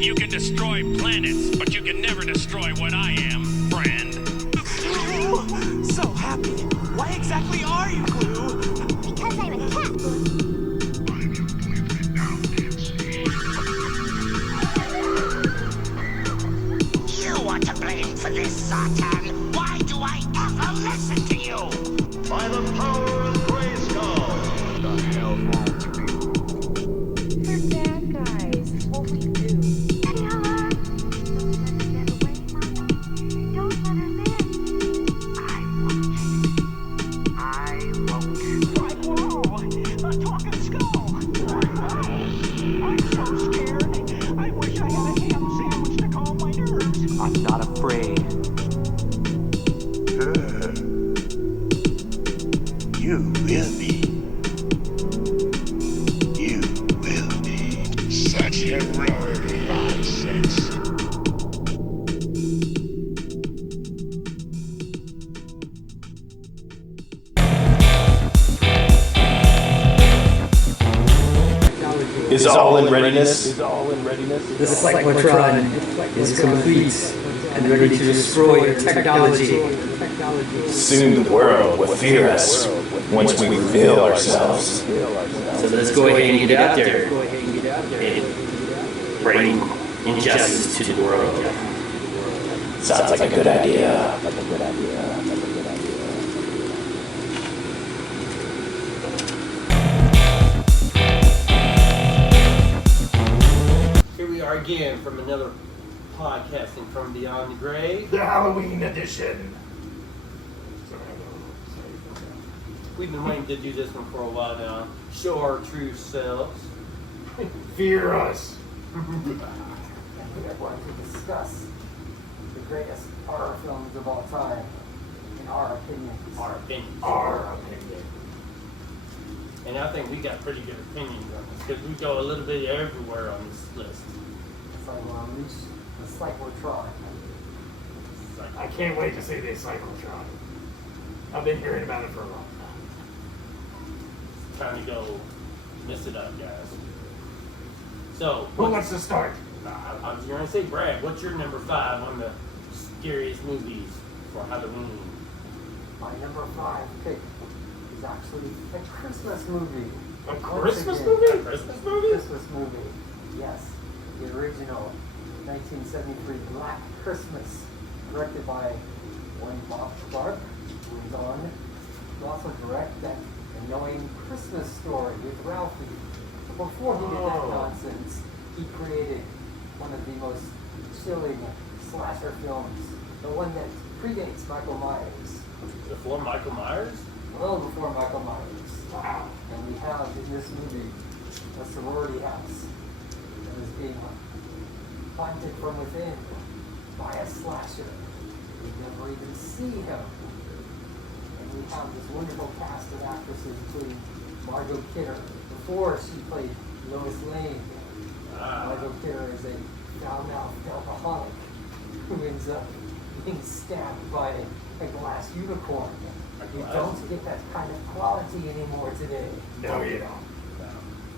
You can destroy planets, but you can never destroy what I am, friend. So happy. Why exactly are you, Glue? Because I'm a cat. You are to blame for this, Satan. Why do I ever listen to you? By the power of Grayskull. The hell wrong with you? We're bad guys. It's what we do. Taylor! Don't let her get away, Mommy. Don't let her live. I won't. Like, whoa! A talking skull! I'm so scared. I wish I had a ham sandwich to calm my nerves. I'm not afraid. You will be. You will be. Such heroic nonsense. Is all in readiness? The cyclotron is complete and ready to destroy your technology. Soon the world will fear us once we reveal ourselves. So let's go ahead and get out there and bring injustice to the world. Sounds like a good idea. Here we are again from another podcasting from Beyond the Grave. The Halloween edition. We've been waiting to do this one for a while now. Show our true selves. Fear us. We are going to discuss the greatest horror films of all time, in our opinions. Our opinions. Our opinion. And I think we got pretty good opinions on this because we go a little bit everywhere on this list. So we'll unleash the cyclotron. It's like, I can't wait to see this Cyclotron. I've been hearing about it for a long time. time to go mess it up, guys. So, Who wants to start? I was going to say, Brad, what's your number 5 on the scariest movies for Halloween? My number 5 pick is actually a Christmas movie. A Christmas again, movie? A Christmas movie? Christmas movie. Yes. The original 1973 Black Christmas, directed by one Bob Clark, who is on to also direct that annoying Christmas Story with Ralphie. But before he did that nonsense, he created one of the most chilling slasher films, the one that predates Michael Myers. Before Michael Myers? Well before Michael Myers. Wow. And we have in this movie a sorority house that is being haunted from within by a slasher. We never even see him. And we have this wonderful cast of actresses, including Margot Kidder. Before she played Lois Lane, Margot Kidder is a foul-mouthed alcoholic who ends up being stabbed by a glass unicorn. You don't get that kind of quality anymore today. No, you don't. No.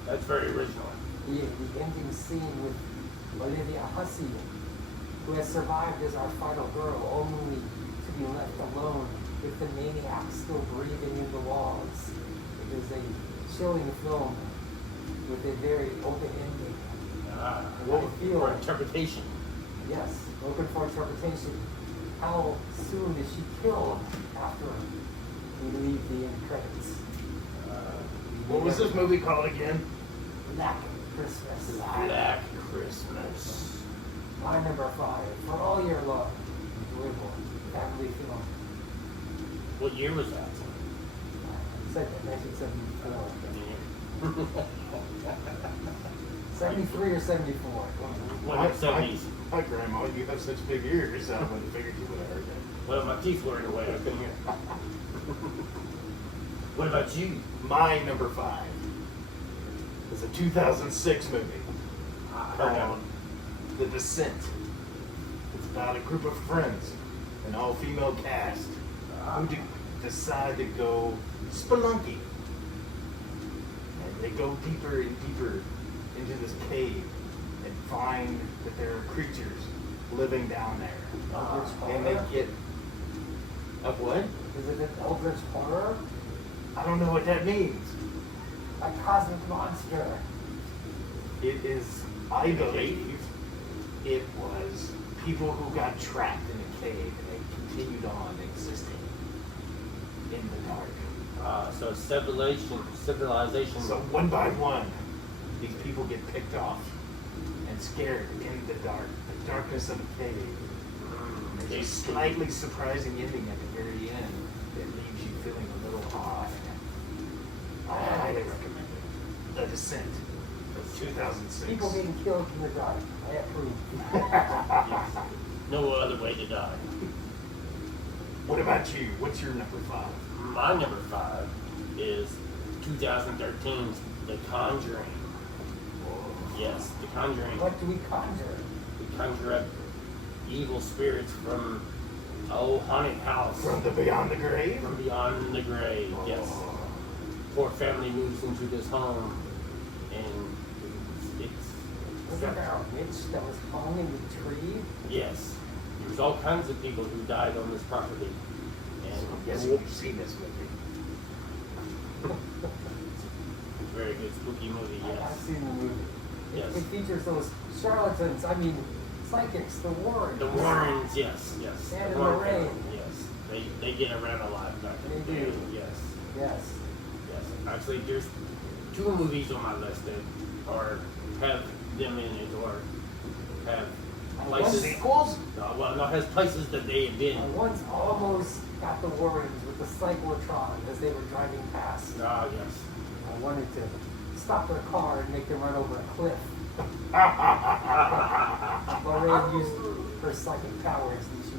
That's very original. The ending scene with Olivia Hussey, who has survived as our final girl, only to be left alone with the maniac still breathing in the walls. It is a chilling film with a very open ending. What for interpretation? Yes, open for interpretation. How soon is she killed after we leave the end credits? What was this movie called again? Black Christmas. Black Christmas. My number 5 for all year long. Enjoyable family film. What year was that? Said that 1974. 73 or 74. What about 70s? Hi, Grandma. You have such big ears. I wouldn't have figured you would have heard that. Well, my teeth were in the way. I couldn't hear. What about you? My number 5 is a 2006 movie called The Descent. It's about a group of friends, an all-female cast, who decide to go spelunking. And they go deeper and deeper into this cave and find that there are creatures living down there. Eldritch And they horror? get of what? Is it an eldritch horror? I don't know what that means. A cosmic monster. It is, I believe, it was people who got trapped in a cave and they continued on existing in the dark. So civilization. So one by one, these people get picked off and scared in the darkness of a cave. There's a slightly surprising ending at the very end that leaves you feeling a little off. I highly recommend it. The Descent of 2006. People being killed in the dark. I approve. No other way to die. What about you? What's your number 5? My number 5 is 2013's The Conjuring. Yes, The Conjuring. What do we conjure? We conjure up evil spirits from haunted house. From the Beyond the Grave? From beyond the grave, yes. Poor family moves into this home, and Was there a witch that was hung in the tree? yes, there's all kinds of people who died on this property. And Yes, you've seen this movie. it's a very good spooky movie, I've yes. seen the movie. Yes. It features those charlatans, psychics, the Warrens. The Warrens, yes. And The in Warren Lorraine. family, yes. They get around a lot back in the They day. do. Yes. Yes. Yes. Actually, there's 2 movies on my list that have them in it or have places. Sequels? Has places that they have been. I once almost got the Warrens with the cyclotron as they were driving past. Ah, yes. I wanted to stop their car and make them run over a cliff. Lorraine used her psychic powers and she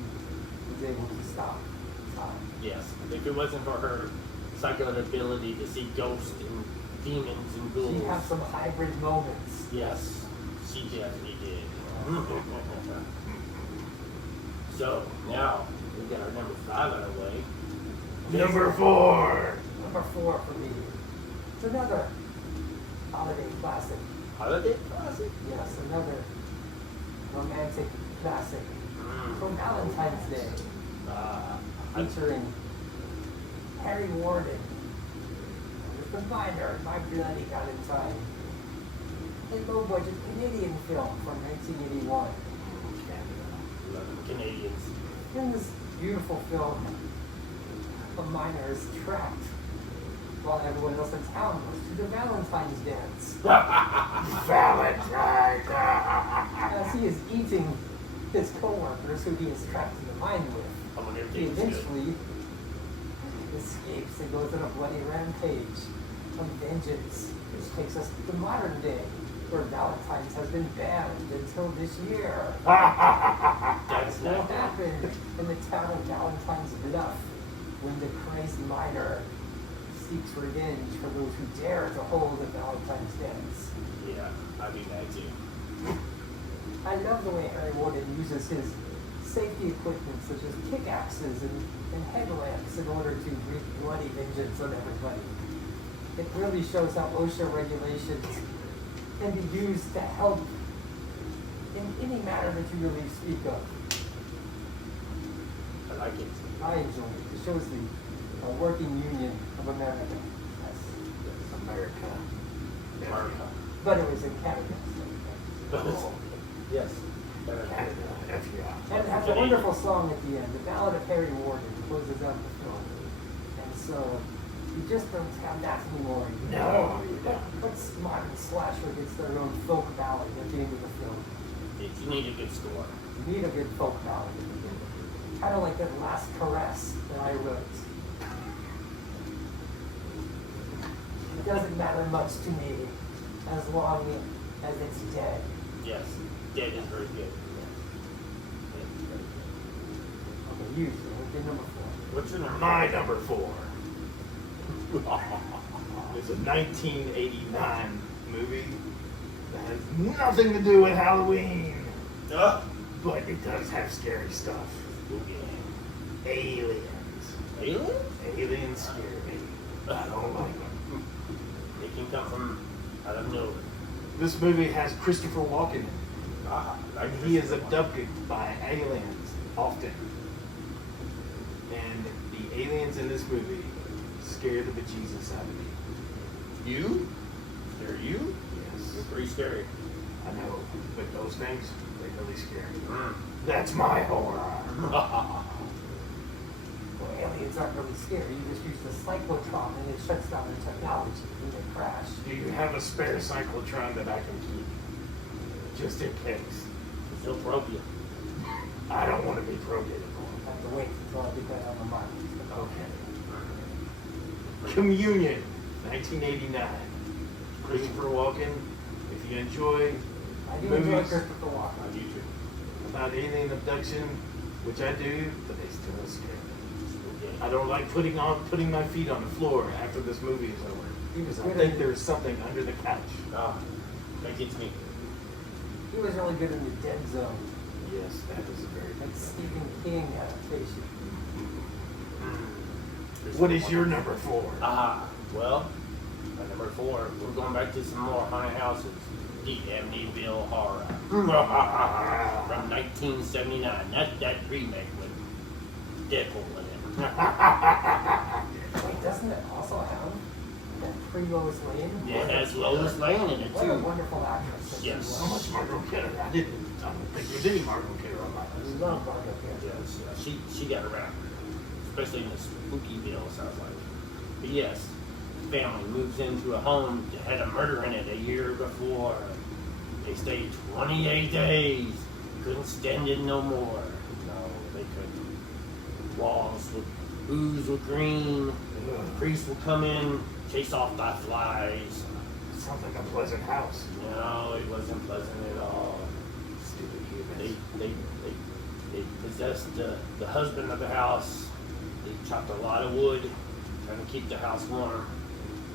was able to stop time. Yes. If it wasn't for her psychic ability to see ghosts and demons and ghouls. She had some hybrid moments. Yes, she definitely did. So, now, we got our number 5 out of the way. Number 4. Number 4 for me. It's another holiday classic. Holiday classic? Yes, another romantic classic from Valentine's Day, featuring Harry Warden as the miner in My Bloody Valentine, a low-budget Canadian film from 1981. Canadians. In this beautiful film, a miner is trapped while everyone else in town goes to the Valentine's dance. Valentine! As he is eating his co-workers who he is trapped in the mine with, he eventually escapes and goes on a bloody rampage of vengeance, which takes us to the modern day, where Valentine's has been banned until this year. That's What not bad. happened in the town of Valentine's Bluff when the crazy miner seeks revenge for those who dare to hold a Valentine's dance? Yeah, I'd be mad too. I love the way Harry Warden uses his safety equipment such as pickaxes and headlamps in order to wreak bloody vengeance on everybody. It really shows how OSHA regulations can be used to help in any matter that you really speak of. I like it. I enjoy it. It shows the working union of America. Yes. America. America. But it was in Canada. Yes. Canada. FUI. And it has a wonderful song at the end, the Ballad of Harry Warden, closes out the film. And so, you just don't have that anymore. No, you don't. But modern slasher gets their own folk ballad at the end of the film. If you need a good score. You need a good folk ballad. Kind of like that Last Caress that I wrote. It doesn't matter much to me as long as it's dead. Yes. Dead is very good. Okay, you, so what's your number 4? What's your number? My number 4 is a 1989 movie that has nothing to do with Halloween, but it does have scary stuff. Aliens. Aliens? Aliens scare me. I don't like them. They can come from out of nowhere. This movie has Christopher Walken in it. Like He is abducted by aliens often. And the aliens in this movie scare the bejesus out of me. You? They're you? Yes. You're pretty scary. I know, but those things, they really scare me. Mm. That's my horror. Well, aliens aren't really scary. You just use the cyclotron and it shuts down their technology when they crash. Do you have a spare cyclotron that I can keep? Just in case. Still probe you. I don't want to be programmable. I have to wait until I get that on the market. Okay. Communion, 1989. Christopher Walken. If you enjoy I do enjoy movies Christopher Walken. On YouTube. about alien abduction, which I do, but they still scare me. Still gay. I don't like putting my feet on the floor after this movie is over. He was I good think in- there's something under the couch. That gets me. He was really good in the Dead Zone. Yes, that is a very Like good Stephen King adaptation. What is your number 4? Well, my number 4, we're going back to some more haunted houses. The Amityville Horror. From 1979. That remake with Deadpool in it. Wait, doesn't it also have that pre-Lois Lane? Yeah, it has Lois Lane in it What a too. wonderful actress. that she Yes. was. How much Margot Kidder? I don't think there's any Margot Kidder on my We list. love Margot Kidder. Yes, she got around. Especially in the Spookyville, sounds like. But yes, family moves into a home that had a murder in it a year before. They stayed 28 days. Couldn't stand it no more. No, they couldn't. Walls would ooze with green. Priests would come in, chase off the flies. Sounds like a pleasant house. No, it wasn't pleasant at all. Stupid humans. They possessed the husband of the house. They chopped a lot of wood, trying to keep the house warm,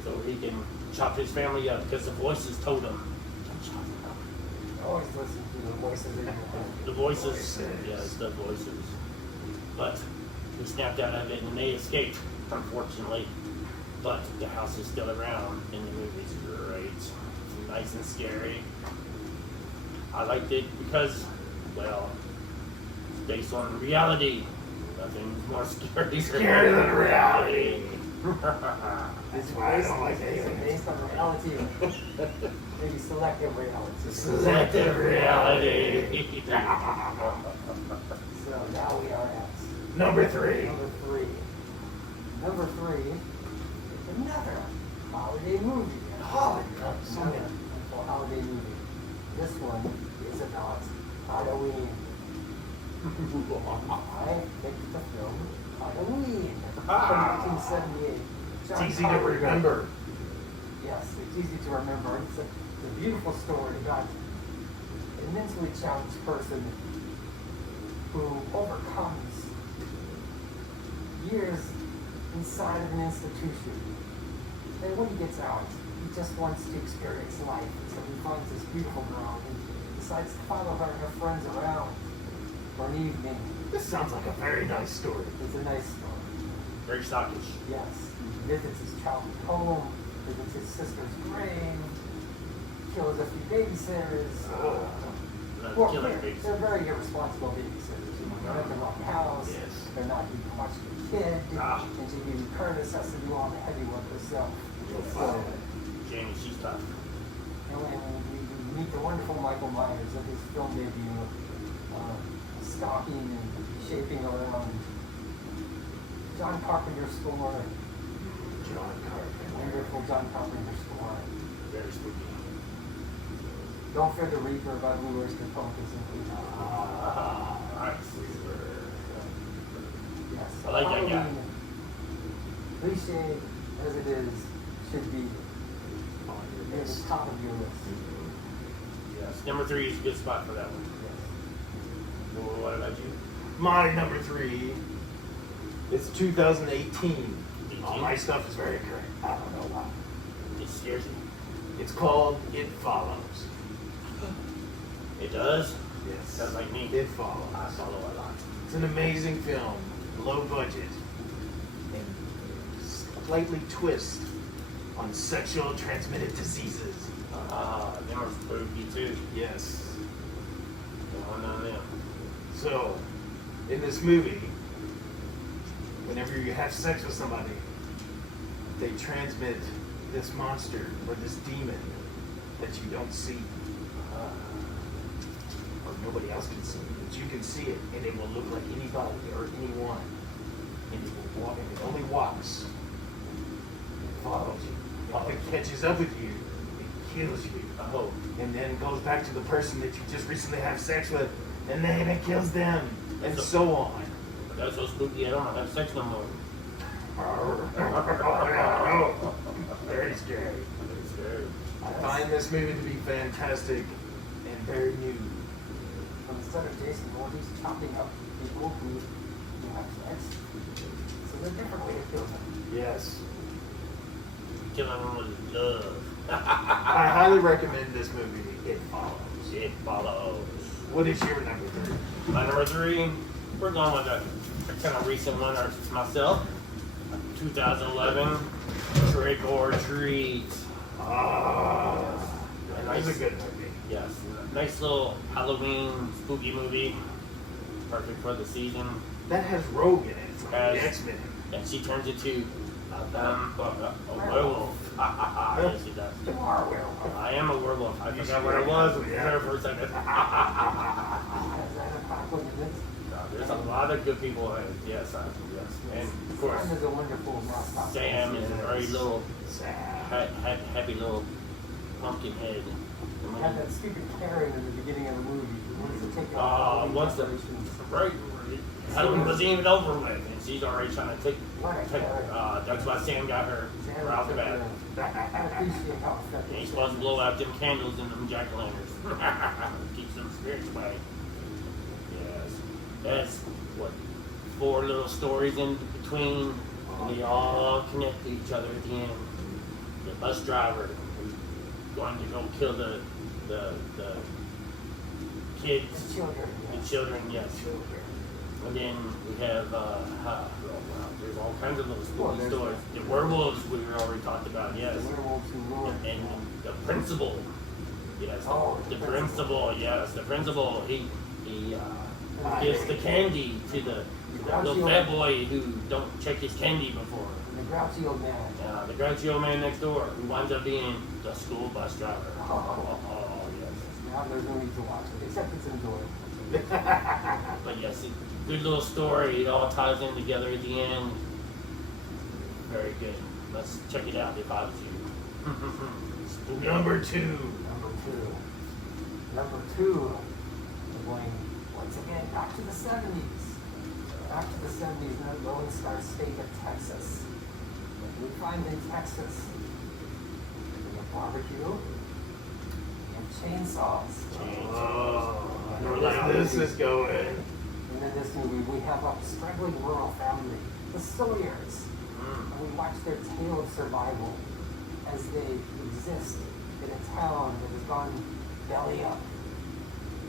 so he can chop his family up, because the voices told him, don't chop them up. Always listen to the voices in your head. The voices, Voices. yes, the voices. But he snapped out of it and they escaped, unfortunately. But the house is still around and the movie's great. It's nice and scary. I liked it because, well, it's based on reality. Nothing's more scary Scarier than reality. It's why I don't like based aliens. on reality. Maybe selective reality. Selective reality. So now we are at Number 3. number 3. Number 3 is another holiday movie. Holiday. Wonderful holiday movie. This one is about Halloween. I picked the film Halloween from 1978. It's John easy to Carpenter. remember. Yes, it's easy to remember. It's a beautiful story about a mentally challenged person who overcomes years inside of an institution. And when he gets out, he just wants to experience life. So he finds this beautiful girl and decides to follow her and her friends around for an evening. This sounds like a very nice story. It's a nice story. Very stockish. Yes, he visits his childhood home, visits his sister's grave, kills a few babysitters. Well, they're very irresponsible babysitters. They're at the wrong house. Yes. They're not even watching the kid. And Jamie Lee Curtis has to do all the heavy work herself. So, Jamie, she's tough. and we meet the wonderful Michael Myers of his film debut, stalking and shaping around John Carpenter's score. John Carpenter. Wonderful John Carpenter score. Very spooky. Don't Fear the Reaper by Blue Oyster Cult is included. Nice. Yes. I like that guy. Halloween, cliche as it is, should be near the top of your list. Yes. Number 3 is a good spot for that one. Well, what about you? My number 3 is 2018. All my stuff is very correct. I don't know why. It scares you. It's called It Follows. It does? Yes. Sounds like me. It Follows. I follow a lot. It's an amazing film, low budget, and slightly twist on sexual transmitted diseases. Them are spooky too. Yes. Going on now. So, in this movie, whenever you have sex with somebody, they transmit this monster or this demon that you don't see. Or nobody else can see, but you can see it, and it will look like anybody or anyone. And it will walk, and it only walks. It follows you. If it catches up with you, it kills you. Oh, And then goes back to the person that you just recently had sex with, and then it kills them, and so on. that's so spooky. I don't have sex no more. Very scary. It's scary. I find this movie to be fantastic and very new. Instead of Jason Voorhees chopping up people who have sex, so there's a different way to kill them. Yes. Killing them with love. I highly recommend this movie. It follows. It follows. What is your number 3? My number 3, we're going with a kind of recent one myself. 2011, Trick or Treat. Ah, that was a good movie. Yes, nice little Halloween spooky movie. Perfect for the season. That has Rogue in it from the Has- X-Men. And she turns into a werewolf. Yes, she does. You are a werewolf. I am a werewolf. I You forgot should what it was recognize it, there for a second. Is that a compliment? There's a lot of good people in it. Yes, yes. And of course, Sam is a wonderful mascot. Sam is a very little, Sad. happy little pumpkin head. We had that stupid Karen in the beginning of the movie. Who wants to take out Once the right, Halloween wasn't even over with, and she's already trying to take. That's why Sam got her right off the bat. I appreciate how effective. And he's supposed to blow out them candles and them jack-o'-lanterns. Keeps them spirits away. Yes. That's what 4 little stories in between, and they all connect to each other at the end. The bus driver who's going to go kill the kids, The children. the children, yes. And then we have there's all kinds of little spooky there's stories. The werewolves we already talked about, yes. The werewolves who roar. And the principal, yes. Oh, the the principal, yes. The principal, he gives the candy to the little bad boy who don't check his candy before. The grouchy old man. The grouchy old man next door who winds up being the school bus driver. Oh. Oh, yes. Now there's no need to watch it, except it's enjoyable. But yes, good little story. It all ties in together at the end. Very good. Let's check it out if I was you. Number 2. Number two, we're going once again back to the 70s. Back to the 70s in the Lone Star State of Texas. We find in Texas, we have barbecue, we have chainsaws. Oh, I know where this is going. And in this movie, we have a struggling rural family, the Sawyers. And we watch their tale of survival as they exist in a town that has gone belly up.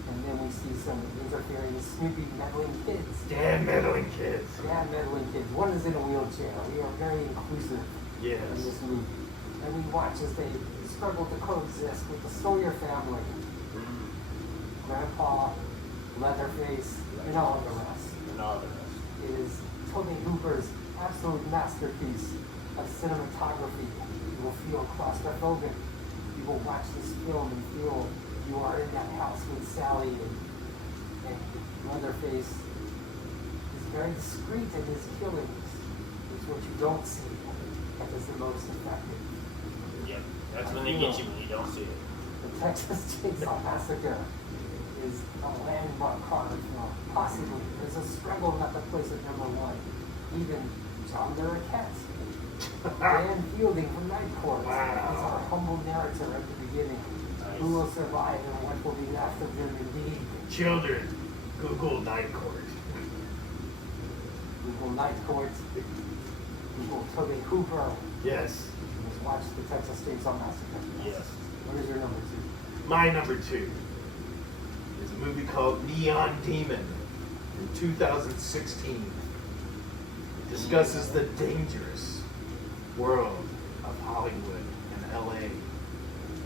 And then we see some interfering, Snoopy meddling kids. Damn meddling kids. Yeah, meddling kids. One is in a wheelchair. We are very inclusive Yes. in this movie. And we watch as they struggle to coexist with the Sawyer family. Grandpa, Leatherface, and all of the rest. And all the rest. It is Toby Hooper's absolute masterpiece of cinematography. You will feel claustrophobic. You will watch this film and feel you are in that house with Sally, and Leatherface is very discreet in his killings. It's what you don't see that is the most effective. Yep. That's when they get you when you don't see it. The Texas Chainsaw Massacre is a landmark horror film. Possibly. There's a struggle not to place it number 1. Even John Larroquette, Dan Fielding from Night Court, is our humble narrator at the beginning. Nice. Who will survive and what will be left of them indeed? Children, Google Night Court. Google Night Court. Google Toby Hooper. Yes. Let's watch the Texas Chainsaw Massacre. Yes. What is your number 2? My number 2 is a movie called Neon Demon in 2016. It discusses the dangerous world of Hollywood and LA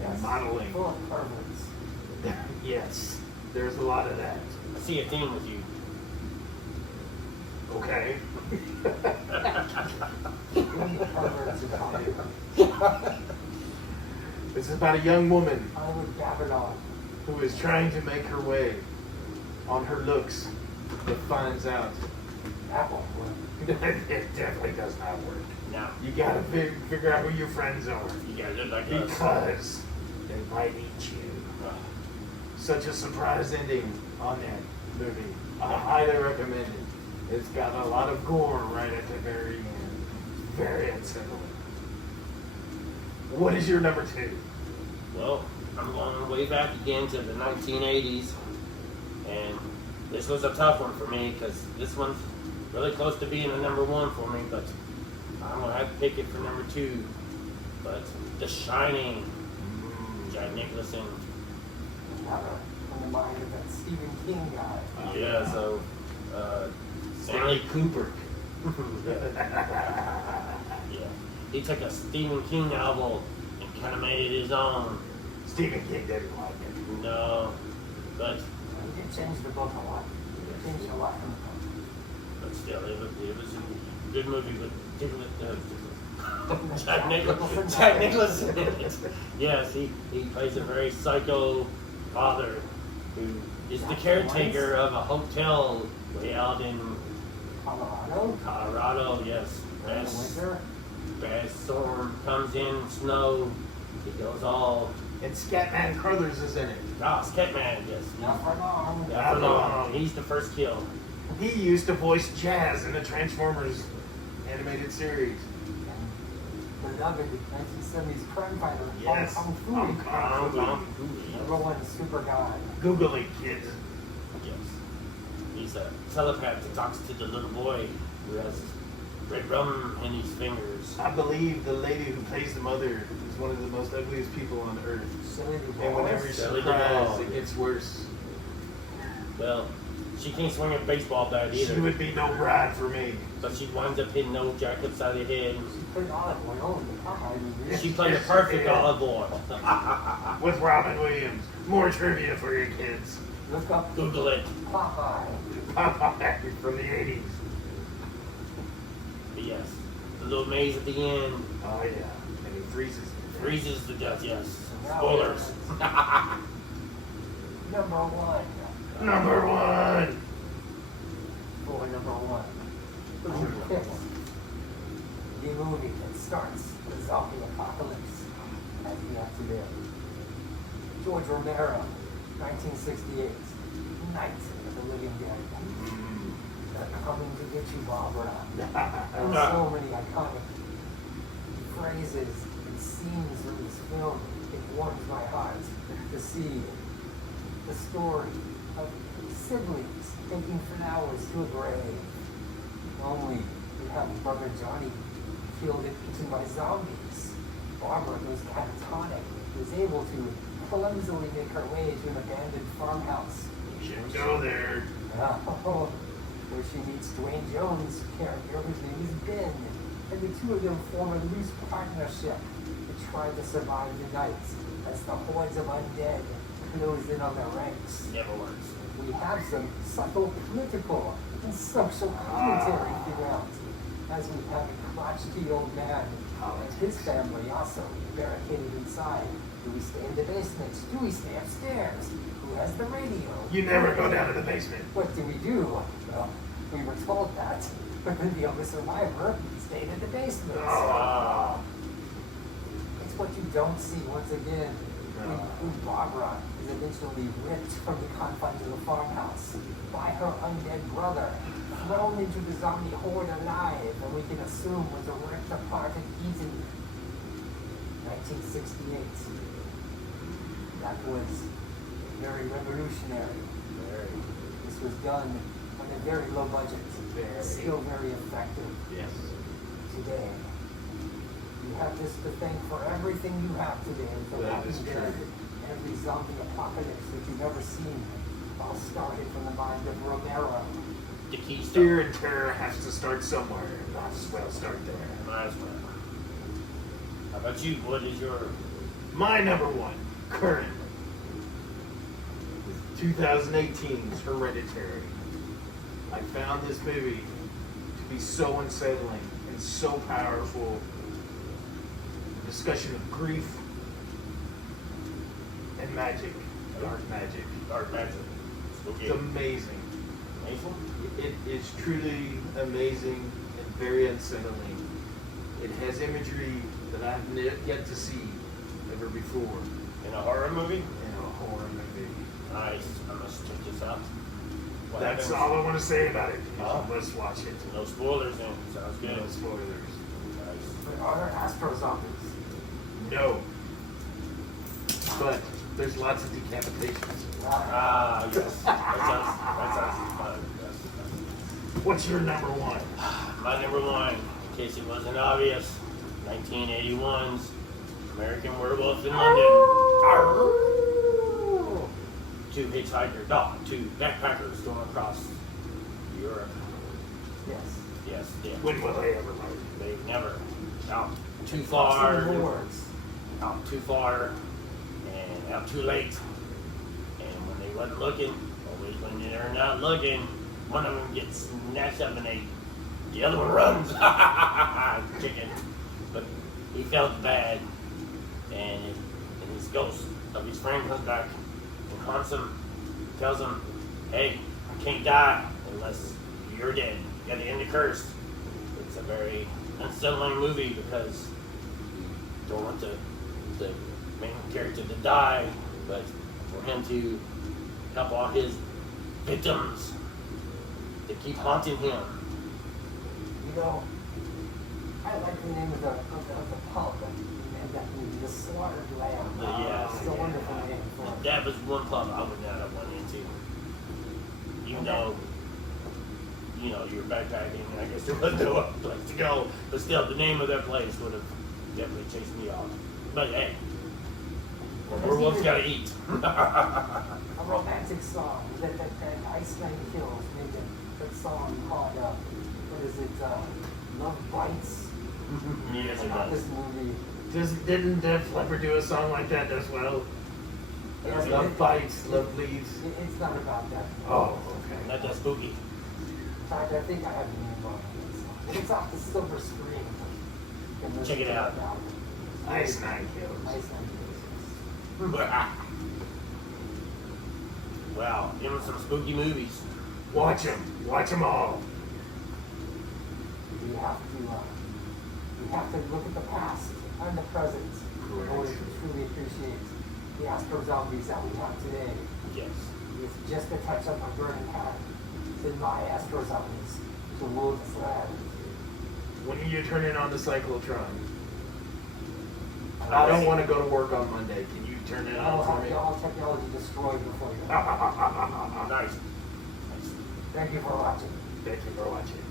and modeling. Full of perverts. Yes, there's a lot of that. I see a theme with you. Okay. Perverts are coming. This is about a young woman I would Babylon. who is trying to make her way on her looks, but finds out That won't work. it definitely does not work. Now, You gotta figure out who your friends are, you guys look like us. because they might eat you. Such a surprise ending on that movie. I highly recommend it. It's got a lot of gore right at the very end. Very unsettling. What is your number 2? Well, I'm going way back again to the 1980s, and this was a tough one for me because this one's really close to being a number 1 for me, but I'm going to have to pick it for number 2. But The Shining, Jack Nicholson. Never in the mind of that Stephen King guy. Yeah, so Stanley Kubrick. Yeah, he took a Stephen King novel and kind of made it his own. Stephen King didn't like it. No, but He did change the book a lot. He changed a lot from the book. still, it was a good movie with Jack Nicholson. Jack Nicholson in it. Yes, he plays a very psycho father who is the caretaker of a hotel way out in Colorado. Yes, In the winter. bad storm comes in, snow. He goes all And Scatman Crothers is in it. Scatman. Yes, Not for long. yeah, for long. He's the first kill. He used to voice Jazz in the Transformers animated series. Beloved 1970s crime fighter, Yes. Hong Kong Hong Fooey. Kong. Number 1 super guy. Google it, kids. Yes. He's a telepath that talks to the little boy who has red rum in his fingers. I believe the lady who plays the mother is one of the most ugliest people on earth. Silly And whenever boys. she's Shelley surprised, Duvall. it gets worse. Well, she can't swing a baseball bat either. She would be no bride for me. But she winds up hitting old Jack upside the head. She played Olive Oil in the Popeye movie. She played a Yes, she perfect did. olive oil. With Robin Williams. More trivia for your kids. Look up Google it. Popeye. Popeye from the 80s. But yes, the little maze at the end Oh, yeah. And he freezes. freezes to death. Yes. Now Spoilers. Number 1. Number 1. For number 1. Who picks the movie that starts the zombie apocalypse as we have today? George Romero, 1968. Night of the Living Dead. They're coming to get you, Barbara. And so many iconic phrases and scenes in this film. It warms my heart to see the story of siblings taking flowers to a grave. Only we have brother Johnny killed and eaten by zombies. Barbara, who's catatonic, is able to clumsily make her way to an abandoned farmhouse. Shouldn't go there. Where she meets Dwayne Jones' character, whose name is Ben, and the two of them form a loose partnership to try to survive the night as the hordes of undead close in on their ranks. Never works. We have some subtle political and social commentary throughout, as we have a crotchety old man and his family also barricaded inside. Do we stay in the basement? Do we stay upstairs? Who has the radio? You never go down to the basement. What do we do? Well, we were told that, but then the only survivor stayed in the basement. Oh. It's what you don't see once again. When Barbara is eventually ripped from the confines of the farmhouse by her undead brother, thrown into the zombie horde alive, and we can assume was ripped apart and eaten. 1968. That was very revolutionary. This was done on a very low budget. Still very effective. Yes. Today, you have this to thank for everything you have today. The That Walking is Dead, true. every zombie apocalypse that you've ever seen, all started from the mind of Romero. The keystone. Fear and terror has to start somewhere. Might as well start there. Might as well. How about you? What is your My number 1, currently, 2018's Hereditary. I found this movie to be so unsettling and so powerful. A discussion of grief and magic, dark magic. Dark magic. Spooky. It's amazing. Amazing? It is truly amazing and very unsettling. It has imagery that I've yet to see ever before In a horror movie? in a horror movie. Nice. I must check this out. What That's happens? all I want to say about it. Oh. You must watch it. No spoilers then. Sounds good. No spoilers. Nice. But are there Astro zombies? No. But there's lots of decapitations. Ah, yes. That sounds fun. Yes. What's your number one? My number one, in case it wasn't obvious, 1981's American Werewolf in London. Arr! Two two backpackers going across Europe. Yes. Yes, yeah. When will they ever learn? They've never out too far, Some lords. out too far, and out too late. And when they wasn't looking, always when they're not looking, one of them gets snatched up and the other one runs. Chicken. But he felt bad, and his ghost of his friend comes back and haunts him, tells him, hey, I can't die unless you're dead. You gotta end the curse. It's a very unsettling movie because you don't want the main character to die, but for him to help all his victims that keep haunting him. You know, I like the name of the pub and that movie, The Slaughtered Lamb. Yeah. It's a wonderful name for it. That was one pub I would not have went into. Even though, you know, you're backpacking, and I guess there wasn't no other place to go. But still, the name of that place would have definitely chased me off. But hey, werewolves gotta eat. A romantic song that Iceland Kills made that song called, what is it, Love Bites? Yes, it About does. this movie. Didn't Def Leppard do a song like that as well? Yes, Love bites, love bleeds. It's not about that. Oh, okay. Not that spooky. In fact, I think I have the name wrong on that song. It's off the Silver Screen. You can listen Check it to out. that album. Ice Nine Kills. Iceland Kills, yes. Wow, give them some spooky movies. Watch them. Watch them all. We have to look at the past and the present in order to truly appreciate the Astro zombies that we have today. Yes. With just a touch of a burning hand, in my Astro zombies, the world is land. When are you turning on the cyclotron? I don't want to go to work on Monday. Can you turn it I'll on for have me? all technology destroyed before you. Nice. Thank you for watching. Thank you for watching.